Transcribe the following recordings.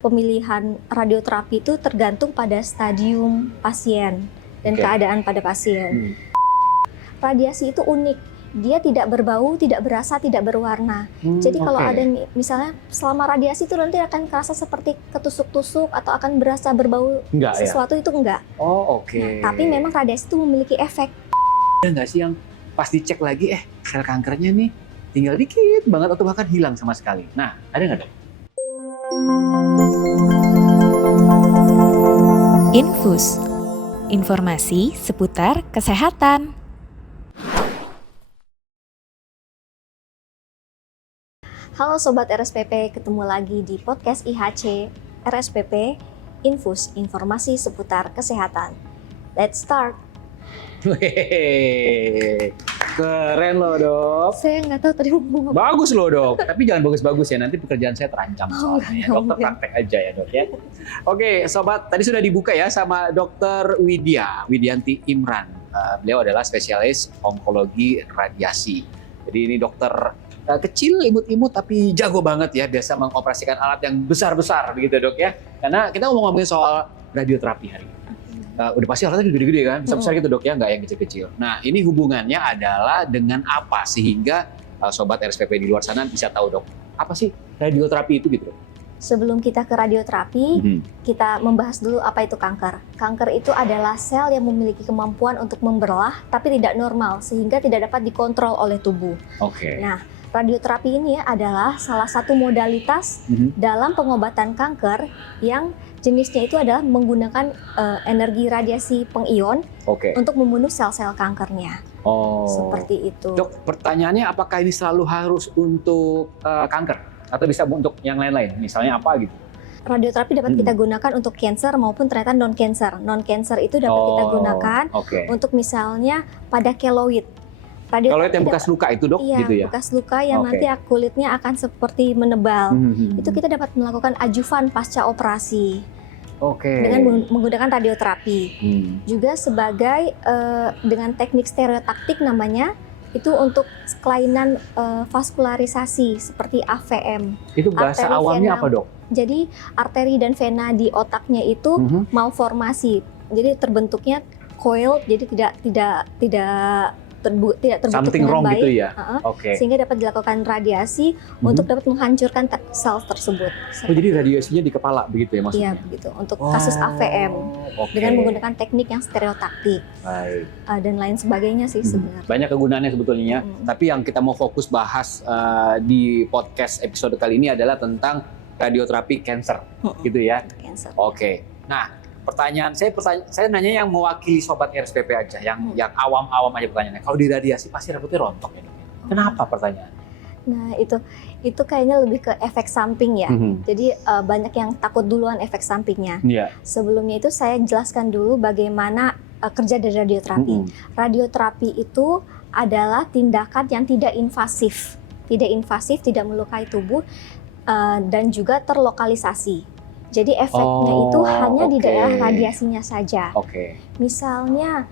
Pemilihan radioterapi itu tergantung pada stadium pasien dan keadaan pada pasien. Radiasi itu unik, dia tidak berbau, tidak berasa, tidak berwarna. Jadi kalau ada misalnya selama radiasi itu nanti akan terasa seperti ketusuk-tusuk atau akan berasa berbau sesuatu itu enggak. Nah, tapi memang radiasi itu memiliki efek. Ada nggak sih yang pas dicek lagi, sel kankernya nih tinggal dikit banget atau bahkan hilang sama sekali? Nah, ada nggak dok? Infus, informasi seputar kesehatan. Halo Sobat RSPP, ketemu lagi di podcast IHC RSPP, Infus, informasi seputar kesehatan. Let's start. Wehehe, keren loh dok. Saya nggak tahu tadi mau ngomong apa. Bagus loh dok, tapi jangan bagus-bagus ya, nanti pekerjaan saya terancam soalnya ya. Dokter praktek aja ya dok ya. Oke sobat, tadi sudah dibuka ya sama Dokter Widianti Imran. Beliau adalah spesialis onkologi radiasi. Jadi ini dokter kecil, imut-imut tapi jago banget ya, biasa mengoperasikan alat yang besar-besar begitu dok ya. Karena kita ngomongin soal radioterapi hari ini. Udah pasti alatnya gede-gede kan, besar-besar gitu dok ya, nggak yang kecil-kecil. Nah ini hubungannya adalah dengan apa sehingga sobat RSPP di luar sana bisa tahu dok, apa sih radioterapi itu gitu dok? Sebelum kita ke radioterapi, kita membahas dulu apa itu kanker. Kanker itu adalah sel yang memiliki kemampuan untuk membelah tapi tidak normal sehingga tidak dapat dikontrol oleh tubuh. Nah, radioterapi ini adalah salah satu modalitas dalam pengobatan kanker yang jenisnya itu adalah menggunakan energi radiasi pengion untuk membunuh sel-sel kankernya. Seperti itu. Dok, pertanyaannya apakah ini selalu harus untuk kanker? Atau bisa untuk yang lain-lain, misalnya apa gitu? Radioterapi dapat kita gunakan untuk cancer maupun ternyata non-cancer. Non-cancer itu dapat kita gunakan untuk misalnya pada keloid. Keloid yang bekas luka itu dok? Iya, gitu ya? bekas luka yang nanti kulitnya akan seperti menebal. Itu kita dapat melakukan adjuvan pasca operasi. Dengan menggunakan radioterapi. Juga sebagai dengan teknik stereotaktik namanya, itu untuk kelainan vaskularisasi seperti AVM. Itu bahasa awamnya apa dok? Jadi arteri dan vena di otaknya itu malformasi. Jadi terbentuknya coil, jadi tidak terbentuk something dengan wrong baik, gitu ya? Sehingga dapat dilakukan radiasi untuk dapat menghancurkan sel tersebut. Jadi radiasinya di kepala begitu ya maksudnya? Iya begitu, untuk kasus AVM dengan menggunakan teknik yang stereotaktik dan lain sebagainya sih sebenarnya. Banyak kegunaannya sebetulnya, tapi yang kita mau fokus bahas di podcast episode kali ini adalah tentang radioterapi cancer, gitu ya? Cancer. Nah, pertanyaan saya nanya yang mewakili sobat RSPP aja, yang awam-awam aja pertanyaannya. Kalau di radiasi pasti rambutnya rontok ya dok? Kenapa pertanyaan? Nah itu kayaknya lebih ke efek samping ya. Jadi banyak yang takut duluan efek sampingnya. Sebelumnya itu saya jelaskan dulu bagaimana kerja dari radioterapi. Radioterapi itu adalah tindakan yang tidak invasif, tidak melukai tubuh dan juga terlokalisasi. Jadi efeknya itu hanya di daerah radiasinya saja. Misalnya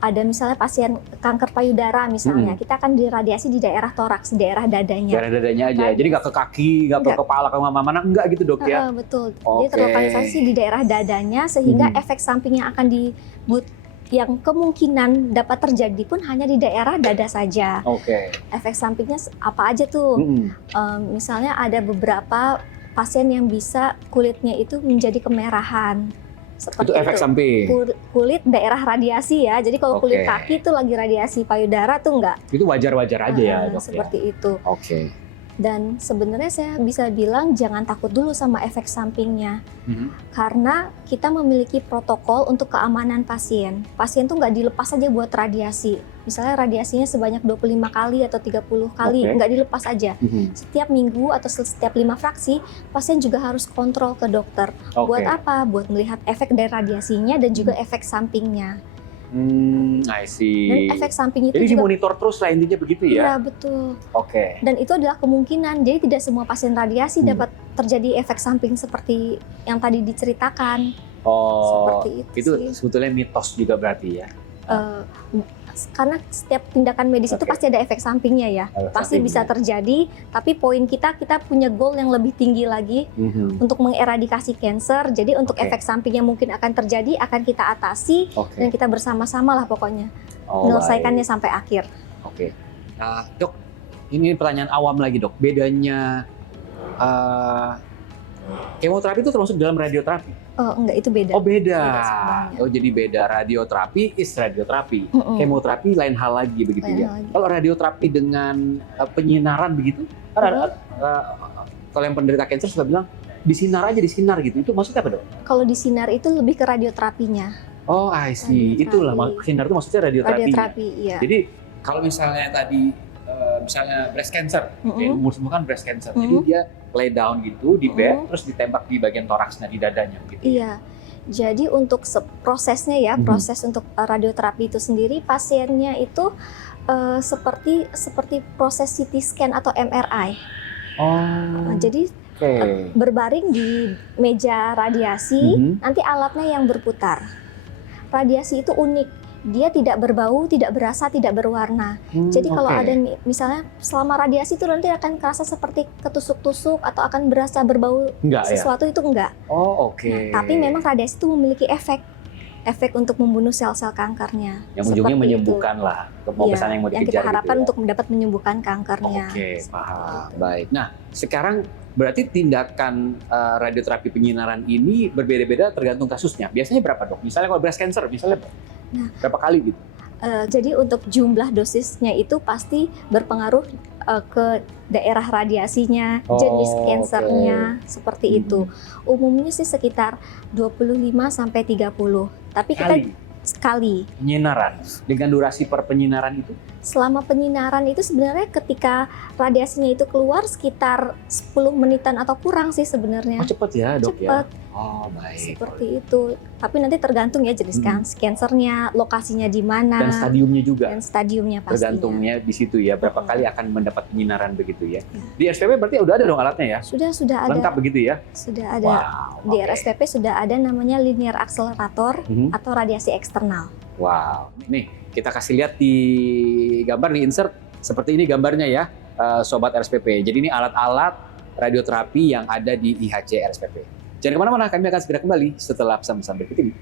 ada misalnya pasien kanker payudara misalnya, kita akan diradiasi di daerah toraks, di daerah dadanya. Daerah dadanya aja, jadi nggak ke kaki, nggak ke kepala, ke mana-mana, enggak gitu dok ya? Betul, jadi terlokalisasi di daerah dadanya sehingga efek samping yang akan yang kemungkinan dapat terjadi pun hanya di daerah dada saja. Efek sampingnya apa aja tuh? Misalnya ada beberapa pasien yang bisa kulitnya itu menjadi kemerahan. Seperti itu efek samping. Kulit daerah radiasi ya. Jadi kalau kulit kaki itu lagi radiasi payudara tuh enggak. Itu wajar-wajar aja ya dok. Seperti itu. Dan sebenarnya saya bisa bilang jangan takut dulu sama efek sampingnya. Karena kita memiliki protokol untuk keamanan pasien. Pasien tuh nggak dilepas aja buat radiasi. Misalnya radiasinya sebanyak 25 kali atau 30 kali, nggak dilepas aja. Setiap minggu atau setiap 5 fraksi, pasien juga harus kontrol ke dokter. Buat apa? Buat melihat efek dari radiasinya dan juga efek sampingnya. I see. Dan efek samping itu jadi juga dimonitor terus lah intinya begitu ya? Iya betul. Dan itu adalah kemungkinan. Jadi tidak semua pasien radiasi dapat terjadi efek samping seperti yang tadi diceritakan. Seperti itu sebetulnya mitos juga berarti ya? karena setiap tindakan medis itu pasti ada efek sampingnya ya. Pasti bisa terjadi, tapi poin kita punya goal yang lebih tinggi lagi untuk mengeradikasi cancer. Jadi untuk efek samping yang mungkin akan terjadi akan kita atasi dan kita bersama-sama lah pokoknya menyelesaikannya sampai akhir. Oke. Nah, Dok, ini pertanyaan awam lagi, Dok. Bedanya kemoterapi itu termasuk dalam radioterapi? Oh, enggak, itu beda. Oh, beda. Beda Jadi beda. Radioterapi is radioterapi. Kemoterapi lain hal lagi begitu ya. Kalau radioterapi dengan penyinaran begitu, kalau yang penderita kanker suka bilang disinar gitu. Itu maksudnya apa, Dok? Kalau disinar itu lebih ke radioterapinya. Oh, I see. Itulah sinar itu maksudnya radioterapi. Radioterapi, iya. Jadi kalau misalnya tadi misalnya breast cancer, sembuhkan breast cancer. Jadi dia lay down gitu di bed, terus ditembak di bagian toraksnya, di dadanya gitu. Iya. Jadi untuk prosesnya ya, proses untuk radioterapi itu sendiri, pasiennya itu seperti proses CT scan atau MRI. Jadi berbaring di meja radiasi, nanti alatnya yang berputar. Radiasi itu unik. Dia tidak berbau, tidak berasa, tidak berwarna. Jadi kalau ada misalnya selama radiasi itu nanti akan kerasa seperti ketusuk-tusuk atau akan berasa berbau sesuatu itu enggak. Oh, oke. Nah, tapi memang radiasi itu memiliki efek untuk membunuh sel-sel kankernya. Yang ujungnya menyembuhkan lah, pesan yang mau dikejar. Yang kita harapkan untuk dapat menyembuhkan kankernya. Oke, paham. Baik. Nah, sekarang berarti tindakan radioterapi penyinaran ini berbeda-beda tergantung kasusnya. Biasanya berapa, Dok? Misalnya kalau breast cancer, misalnya berapa kali gitu? Jadi untuk jumlah dosisnya itu pasti berpengaruh ke daerah radiasinya, jenis kansernya, seperti itu. Umumnya sih sekitar 25-30. Tapi kita sekali penyinaran. Dengan durasi per penyinaran itu? Selama penyinaran itu sebenarnya ketika radiasinya itu keluar sekitar 10 menitan atau kurang sih sebenarnya. Oh, cepat ya, Dok, cepat. Ya? Oh, baik. Seperti itu. Tapi nanti tergantung ya jenis kansernya, lokasinya di mana. Dan stadiumnya juga. Dan stadiumnya pastinya. Tergantungnya di situ ya, berapa kali akan mendapat penyinaran begitu ya. Di RSPP berarti udah ada dong alatnya ya? Sudah ada. Lengkap begitu ya? Sudah ada. Di RSPP sudah ada namanya linear accelerator atau radiasi eksternal. Wow. Nih, kita kasih lihat di gambar, di insert. Seperti ini gambarnya ya, Sobat RSPP. Jadi ini alat-alat radioterapi yang ada di IHC RSPP. Jangan kemana-mana, kami akan segera kembali setelah pesan-pesan berikut ini.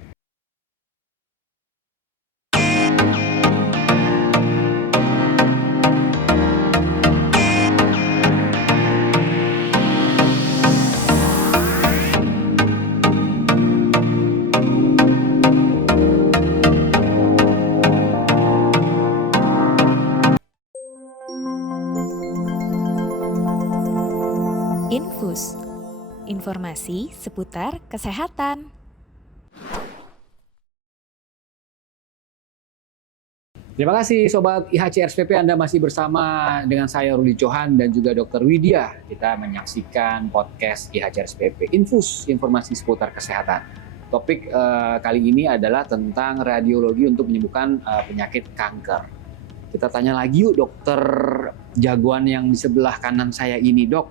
Infus, informasi seputar kesehatan. Terima kasih Sobat IHC RSPP, Anda masih bersama dengan saya Ruli Johan dan juga Dr. Widya. Kita menyaksikan podcast IHC RSPP, Infus, informasi seputar kesehatan. Topik kali ini adalah tentang radiologi untuk menyembuhkan penyakit kanker. Kita tanya lagi yuk dokter jagoan yang di sebelah kanan saya ini, Dok.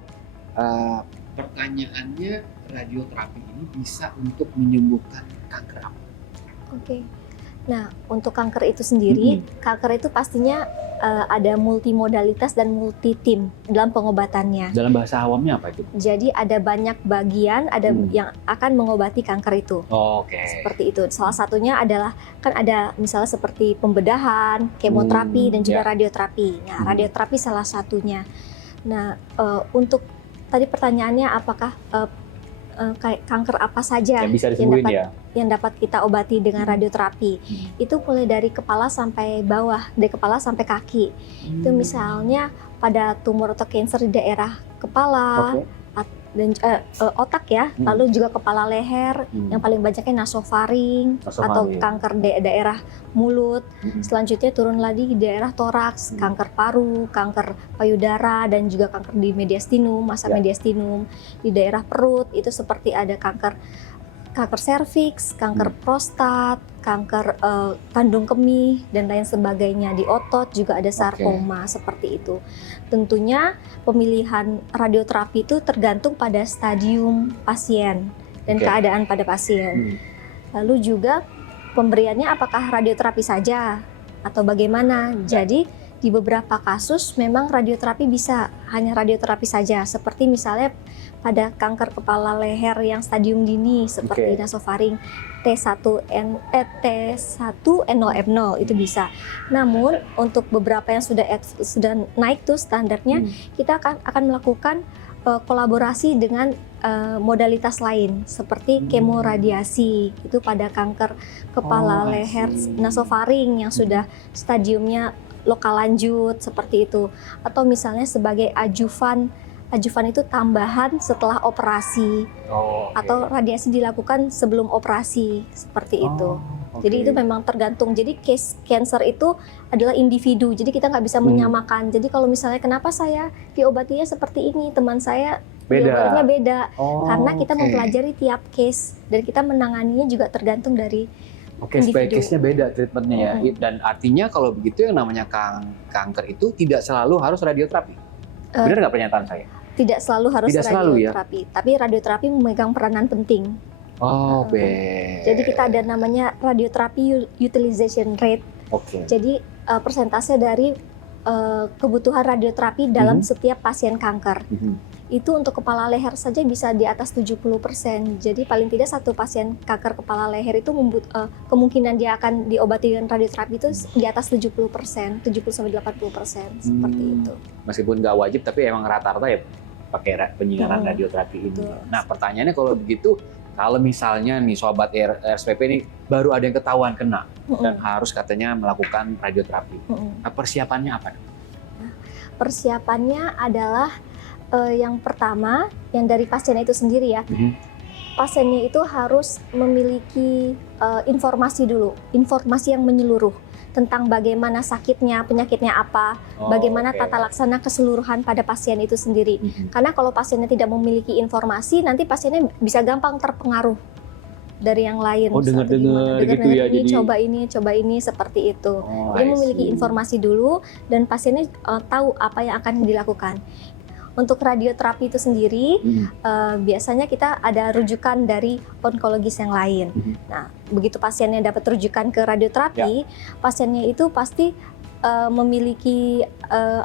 Pertanyaannya, radioterapi ini bisa untuk menyembuhkan kanker apa? Oke. Nah, untuk kanker itu sendiri, kanker itu pastinya ada multimodalitas dan multi tim dalam pengobatannya. Dalam bahasa awamnya apa itu? Jadi ada banyak bagian, ada yang akan mengobati kanker itu. Oke. Seperti itu. Salah satunya adalah kan ada misalnya seperti pembedahan, kemoterapi dan juga radioterapi. Nah, radioterapi salah satunya. Nah, untuk tadi pertanyaannya apakah kanker apa saja yang bisa disembuhin yang dapat kita obati dengan radioterapi. Itu mulai dari kepala sampai bawah, dari kepala sampai kaki. Itu misalnya pada tumor atau kanker di daerah kepala dan otak ya, lalu juga kepala leher, yang paling banyaknya nasofaring atau kanker daerah mulut. Selanjutnya turun lagi di daerah toraks, kanker paru, kanker payudara, dan juga kanker di mediastinum, massa mediastinum. Di daerah perut itu seperti ada kanker serviks, kanker prostat, kanker kandung kemih, dan lain sebagainya. Di otot juga ada sarkoma, seperti itu. Tentunya pemilihan radioterapi itu tergantung pada stadium pasien dan keadaan pada pasien. Lalu juga pemberiannya apakah radioterapi saja atau bagaimana. Jadi di beberapa kasus memang radioterapi bisa hanya radioterapi saja, seperti misalnya pada kanker kepala leher yang stadium dini seperti nasofaring T1N0M0 itu bisa. Namun untuk beberapa yang sudah naik tuh standarnya, kita akan melakukan kolaborasi dengan modalitas lain seperti kemoradiasi itu pada kanker kepala leher nasofaring yang sudah stadiumnya lokal lanjut seperti itu, atau misalnya sebagai ajuvan itu tambahan setelah operasi atau radiasi dilakukan sebelum operasi seperti itu. Jadi itu memang tergantung. Jadi case cancer itu adalah individu. Jadi kita nggak bisa menyamakan. Jadi kalau misalnya kenapa saya diobatinya seperti ini, teman saya diobatinya beda. Karena kita mempelajari tiap case dan kita menanganinya juga tergantung dari By case-nya beda treatmentnya ya. Dan artinya kalau begitu yang namanya kanker itu tidak selalu harus radioterapi. Benar nggak pernyataan saya? Tidak selalu harus radioterapi, tapi radioterapi memegang peranan penting. Jadi kita ada namanya radioterapi utilization rate. Jadi persentase dari kebutuhan radioterapi dalam setiap pasien kanker. Itu untuk kepala leher saja bisa di atas 70%. Jadi paling tidak satu pasien kanker kepala leher itu kemungkinan dia akan diobati dengan radioterapi itu di atas 70%, 70-80% seperti itu. Meskipun nggak wajib, tapi emang rata-rata ya pakai penyinaran radioterapi ini. Nah pertanyaannya kalau begitu, kalau misalnya nih sobat RSPP ini baru ada yang ketahuan kena dan harus katanya melakukan radioterapi, nah, persiapannya apa? Persiapannya adalah yang pertama, yang dari pasien itu sendiri ya. Pasiennya itu harus memiliki informasi dulu, informasi yang menyeluruh tentang bagaimana sakitnya, penyakitnya apa, bagaimana tata laksana keseluruhan pada pasien itu sendiri. Karena kalau pasiennya tidak memiliki informasi, nanti pasiennya bisa gampang terpengaruh dari yang lain. Dengar-dengar gitu ya. Jadi coba ini seperti itu. Jadi memiliki informasi dulu dan pasiennya tahu apa yang akan dilakukan. Untuk radioterapi itu sendiri, biasanya kita ada rujukan dari onkologis yang lain. Nah, begitu pasiennya dapat rujukan ke radioterapi, pasiennya itu pasti memiliki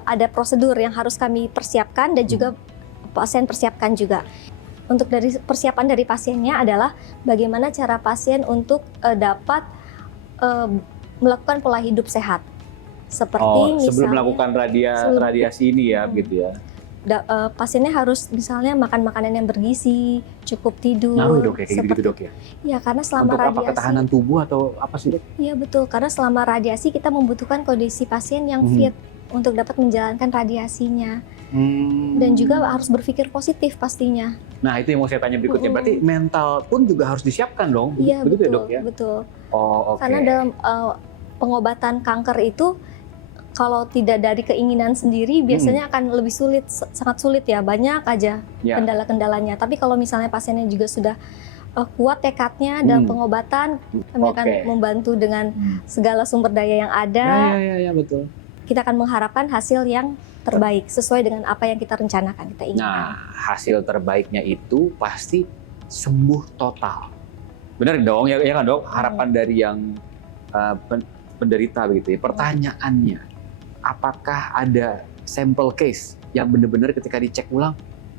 ada prosedur yang harus kami persiapkan dan juga pasien persiapkan juga. Untuk dari persiapan dari pasiennya adalah bagaimana cara pasien untuk dapat melakukan pola hidup sehat. Seperti misalnya sebelum melakukan radiasi ini ya, gitu ya. Pasiennya harus misalnya makan makanan yang bergizi, cukup tidur. Ngaruh dok ya, kayak gitu dok ya? Iya, karena selama untuk radiasi. Ketahanan tubuh atau apa sih dok? Iya betul, karena selama radiasi kita membutuhkan kondisi pasien yang fit untuk dapat menjalankan radiasinya. Dan juga harus berpikir positif pastinya. Nah itu yang mau saya tanya berikutnya, berarti mental pun juga harus disiapkan dong? Iya begitu betul, ya dok ya? Betul. Oke. Karena dalam pengobatan kanker itu, kalau tidak dari keinginan sendiri biasanya akan lebih sulit, sangat sulit ya, banyak aja kendala-kendalanya. Tapi kalau misalnya pasiennya juga sudah kuat tekadnya dalam pengobatan, kami akan membantu dengan segala sumber daya yang ada. Iya betul. Kita akan mengharapkan hasil yang terbaik sesuai dengan apa yang kita rencanakan, kita inginkan. Nah, hasil terbaiknya itu pasti sembuh total. Benar dong, ya kan dok? Harapan dari yang penderita begitu ya. Pertanyaannya, apakah ada sampel case yang benar-benar ketika dicek ulang,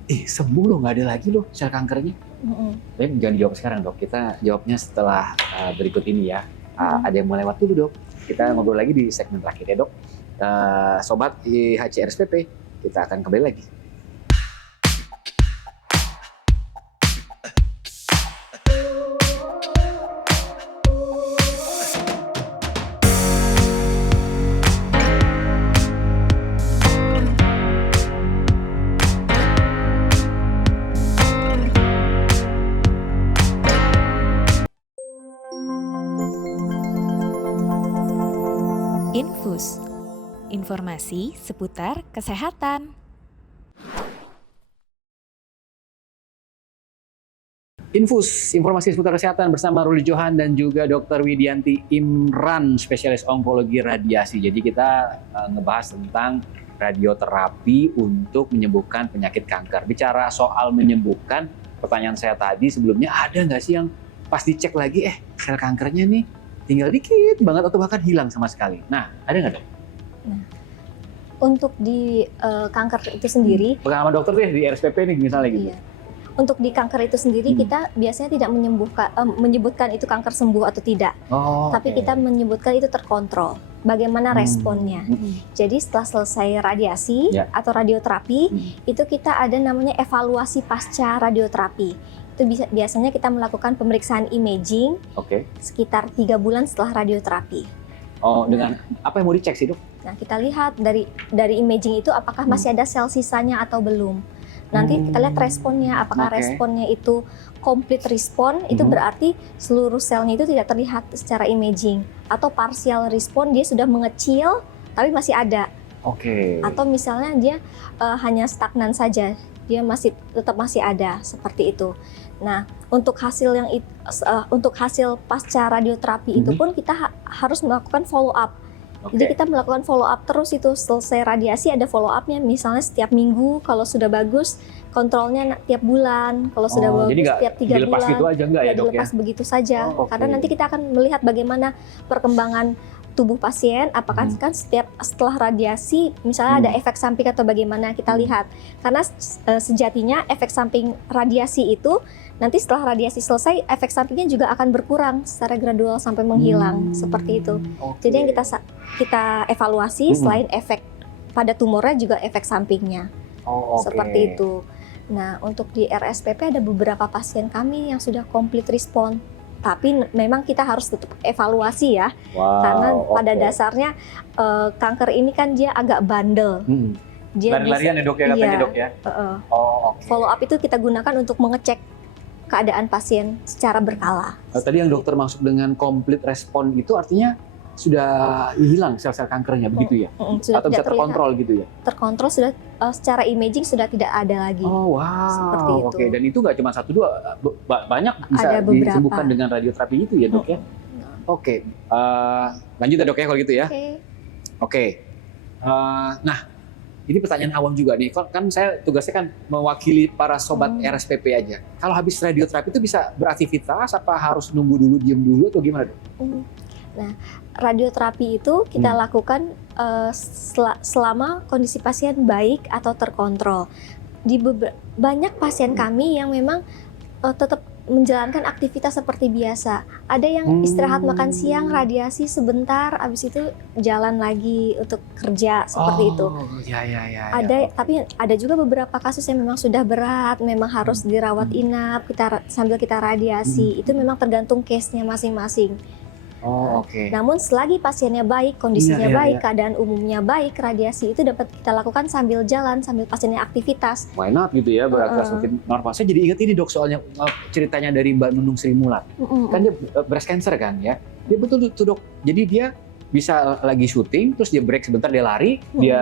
sembuh loh, nggak ada lagi loh sel kankernya? Tapi jangan dijawab sekarang dok, kita jawabnya setelah berikut ini ya. Ada yang mau lewat dulu dok, kita ngobrol lagi di segmen terakhir ya dok. Sobat IHC RSPP, kita akan kembali lagi. Infus, informasi seputar kesehatan. Infus, informasi seputar kesehatan bersama Ruli Johan dan juga Dr. Widianti Imran, spesialis onkologi radiasi. Jadi kita ngebahas tentang radioterapi untuk menyembuhkan penyakit kanker. Bicara soal menyembuhkan, pertanyaan saya tadi sebelumnya, ada nggak sih yang pas dicek lagi, sel kankernya nih tinggal dikit banget atau bahkan hilang sama sekali. Nah, ada nggak dok? Nah, untuk di kanker itu sendiri, Pengalaman dokter tuh ya di RSPP nih misalnya gitu. iya. Untuk di kanker itu sendiri kita biasanya tidak menyebutkan itu kanker sembuh atau tidak, tapi kita menyebutkan itu terkontrol. Bagaimana responnya? Jadi setelah selesai radiasi atau radioterapi, itu kita ada namanya evaluasi pasca radioterapi. Itu biasanya kita melakukan pemeriksaan imaging sekitar 3 bulan setelah radioterapi. Dengan apa yang mau dicek sih dok? Nah, kita lihat dari imaging itu apakah masih ada sel sisanya atau belum. Nanti kita lihat responnya, apakah responnya itu complete respon, itu berarti seluruh selnya itu tidak terlihat secara imaging. Atau partial respon, dia sudah mengecil tapi masih ada. Atau misalnya dia hanya stagnan saja, dia tetap masih ada, seperti itu. Nah, untuk hasil pasca radioterapi itu pun kita harus melakukan follow up. Jadi kita melakukan follow up terus, itu selesai radiasi ada follow up-nya, misalnya setiap minggu, kalau sudah bagus kontrolnya tiap bulan, kalau sudah bagus jadi tiap 3 bulan. Dilepas gitu aja enggak ya dok ya? Dilepas begitu saja, karena nanti kita akan melihat bagaimana perkembangan tubuh pasien, apakah kan setelah radiasi misalnya ada efek samping atau bagaimana, kita lihat. Karena sejatinya efek samping radiasi itu nanti setelah radiasi selesai, efek sampingnya juga akan berkurang secara gradual sampai menghilang, seperti itu. Jadi yang kita evaluasi selain efek pada tumornya juga efek sampingnya, seperti itu. Nah, untuk di RSPP ada beberapa pasien kami yang sudah complete respon. Tapi memang kita harus tetap evaluasi ya, karena pada dasarnya kanker ini kan dia agak bandel. Dia lari-larian ya dok ya, katanya dok ya? Follow up itu kita gunakan untuk mengecek keadaan pasien secara berkala. Tadi yang dokter maksud dengan complete respon itu artinya sudah hilang sel-sel kankernya, begitu ya? Atau bisa terkontrol gitu ya? Terkontrol, sudah secara imaging sudah tidak ada lagi. Seperti itu. Dan itu nggak cuma 1-2, banyak bisa disembuhkan dengan radioterapi itu ya dok ya? Lanjut ya dok ya kalau gitu ya? Nah, ini pertanyaan awam juga nih, kan saya tugasnya kan mewakili para sobat RSPP aja. Kalau habis radioterapi itu bisa beraktivitas, apa harus nunggu dulu, diem dulu, atau gimana dok? Nah, radioterapi itu kita lakukan selama kondisi pasien baik atau terkontrol. Banyak pasien kami yang memang tetap menjalankan aktivitas seperti biasa. Ada yang istirahat makan siang, radiasi sebentar, habis itu jalan lagi untuk kerja, seperti itu. Tapi ada juga beberapa kasus yang memang sudah berat, memang harus dirawat inap, sambil kita radiasi. Itu memang tergantung case-nya masing-masing. Namun selagi pasiennya baik, kondisinya baik, keadaan umumnya baik, radiasi itu dapat kita lakukan sambil jalan, sambil pasiennya aktivitas. Why not gitu ya, beraktivitas rutin normal. Saya jadi ingat ini dok, soalnya ceritanya dari Mbak Nunung Sri Mulat. Kan dia breast cancer kan ya. Dia betul tuh dok. Jadi dia bisa lagi syuting, terus dia break sebentar, dia lari, dia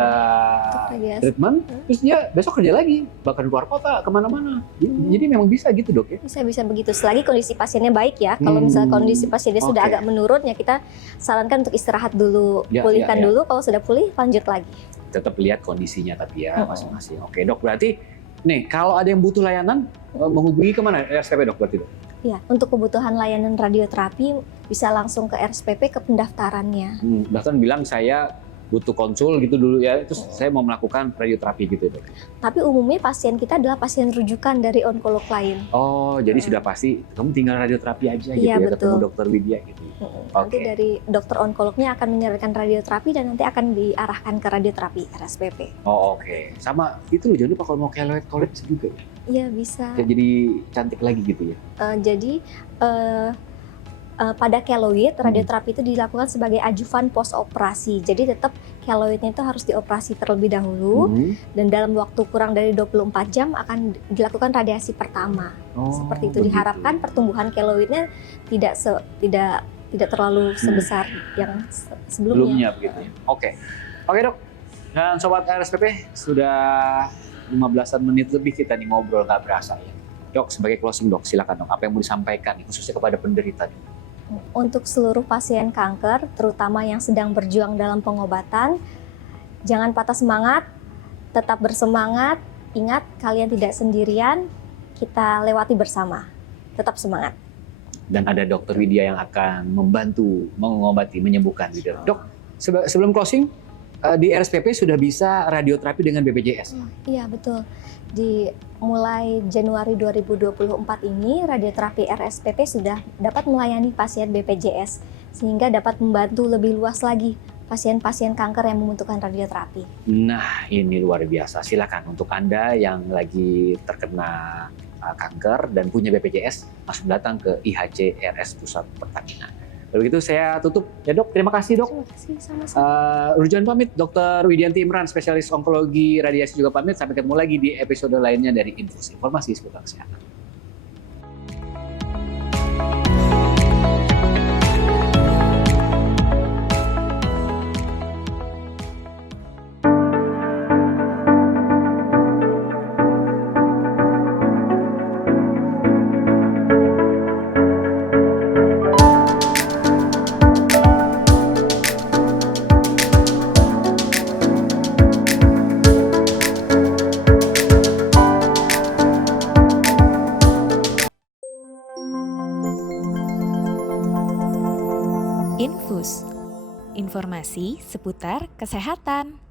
treatment, terus dia besok kerja lagi, bahkan keluar kota, kemana-mana. Jadi memang bisa gitu dok ya? Bisa begitu, selagi kondisi pasiennya baik ya. Kalau misalnya kondisi pasiennya sudah agak menurun, ya kita sarankan untuk istirahat dulu, pulihkan dulu, kalau sudah pulih lanjut lagi. Tetap lihat kondisinya tapi ya masing-masing. Oke dok, berarti nih kalau ada yang butuh layanan, menghubungi kemana RSPP dok berarti dok? Ya, untuk kebutuhan layanan radioterapi bisa langsung ke RSPP, ke pendaftarannya. Bahkan bilang saya butuh konsul gitu dulu ya, terus saya mau melakukan radioterapi gitu dok. Tapi umumnya pasien kita adalah pasien rujukan dari onkolog lain. Jadi sudah pasti kamu tinggal radioterapi aja gitu ya, ketemu dokter Widya gitu. Nanti dari dokter onkolognya akan menyarankan radioterapi dan nanti akan diarahkan ke radioterapi RSPP. Sama itu loh, jangan lupa kalau mau keloid juga. Iya bisa. Jadi cantik lagi gitu ya. Pada keloid, radioterapi itu dilakukan sebagai ajuvan post operasi. Jadi tetap keloidnya itu harus dioperasi terlebih dahulu, dan dalam waktu kurang dari 24 jam akan dilakukan radiasi pertama. Seperti itu, diharapkan pertumbuhan keloidnya tidak terlalu sebesar yang sebelumnya. Begitu ya. Oke dok. Dan sobat RSPP, sudah 15-an menit lebih kita nih ngobrol, nggak berasa ya. Dok, sebagai closing dok, silakan dok, apa yang mau disampaikan khususnya kepada penderita nih? Untuk seluruh pasien kanker, terutama yang sedang berjuang dalam pengobatan, jangan patah semangat, tetap bersemangat, ingat kalian tidak sendirian, kita lewati bersama, tetap semangat. Dan ada Dokter Widya yang akan membantu mengobati, menyembuhkan gitu. Dok, sebelum closing, di RSPP sudah bisa radioterapi dengan BPJS? Iya, betul. Mulai Januari 2024 ini, radioterapi RSPP sudah dapat melayani pasien BPJS, sehingga dapat membantu lebih luas lagi pasien-pasien kanker yang membutuhkan radioterapi. Nah, ini luar biasa. Silakan untuk Anda yang lagi terkena kanker dan punya BPJS, langsung datang ke IHC RS Pusat Pertamina. Kalau gitu saya tutup ya dok. Terima kasih dok. Terima kasih, sama-sama. Rujukan pamit, Dr. Widyanti Imran, spesialis onkologi radiasi juga pamit. Sampai ketemu lagi di episode lainnya dari Infus Informasi seputar kesehatan. Infus, informasi seputar kesehatan.